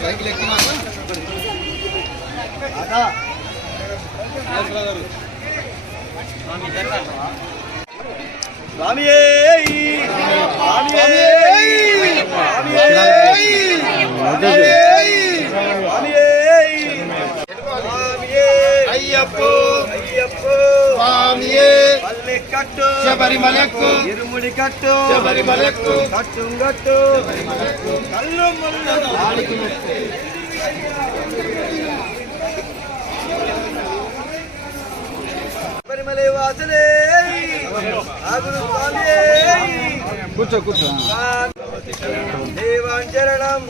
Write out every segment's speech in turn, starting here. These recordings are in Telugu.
సైకిల్ ఎక్కున్నాక స్వామి స్వామి స్వామి అయ్యప్పో స్వామియే. కట్టు. శబరిమలకు ఇరుముడి కట్టు. శబరిమలకు కట్టు గట్టు కళ్ళు ముళ్ళు కూర్చో కూర్చో. దేవాన్ చరణం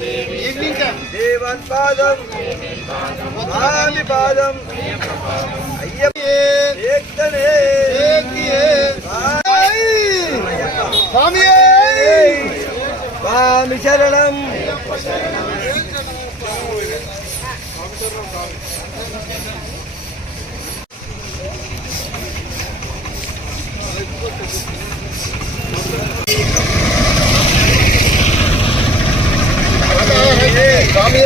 దేవాన్ పాదం. స్వామి పాదం అయ్యప్ప ఏక్తనే స్వామి స్వామి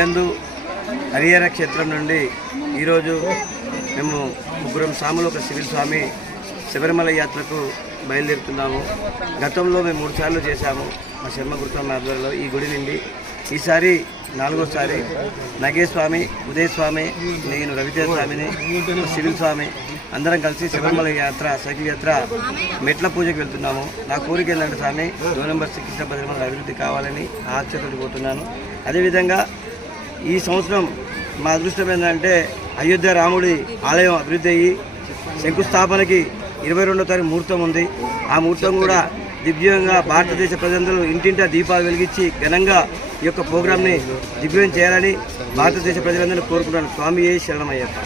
ఇల్లందు హరిహర క్షేత్రం నుండి ఈరోజు మేము ముగ్గురం స్వాములు ఒక సివిల్ స్వామి శబరిమల యాత్రకు బయలుదేరుతున్నాము. గతంలో మేము మూడు సార్లు చేశాము మా శర్మ గురుస్వామి ఆధ్వర్యంలో ఈ గుడి నుండి. ఈసారి నాలుగోసారి నగేష్ స్వామి స్వామి నేను రవితేజ స్వామిని సివిల్ స్వామి అందరం కలిసి శబరిమల యాత్ర సైకిల్ యాత్ర మెట్ల పూజకు వెళ్తున్నాము. నా కోరిక ఏంటంటే స్వామి దో నెంబర్ సిక్స్ భద్రమల అభివృద్ధి కావాలని ఆశతోటి పోతున్నాను. అదేవిధంగా ఈ సంవత్సరం మా అదృష్టం ఏంటంటే అయోధ్య రాముడి ఆలయం అభివృద్ధి అయ్యి శంకుస్థాపనకి ఇరవై రెండో తారీఖు ముహూర్తం ఉంది. ఆ ముహూర్తం కూడా దివ్యంగా భారతదేశ ప్రజలందరూ ఇంటింటా దీపాలు వెలిగించి ఘనంగా ఈ యొక్క ప్రోగ్రాంని దివ్యం చేయాలని భారతదేశ ప్రజలందరూ కోరుకుంటున్నాను స్వామి ఏ శరణమయ్యప్ప.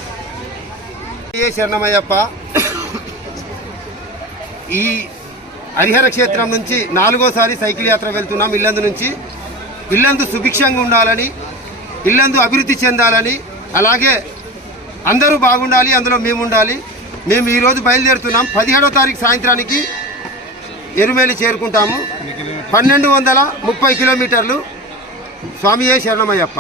ఏ శరణమయ్యప్ప. ఈ హరిహర క్షేత్రం నుంచి నాలుగోసారి సైకిల్ యాత్ర వెళ్తున్నాం. ఇల్లందు నుంచి ఇల్లందు సుభిక్షంగా ఉండాలని ఇల్లందు అభివృద్ధి చెందాలని అలాగే అందరూ బాగుండాలి అందులో మేము ఉండాలి మేము ఈరోజు బయలుదేరుతున్నాం. పదిహేడో తారీఖు సాయంత్రానికి ఎరుమేలి చేరుకుంటాము. పన్నెండు వందల ముప్పై కిలోమీటర్లు స్వామియే శరణమయ్యప్ప.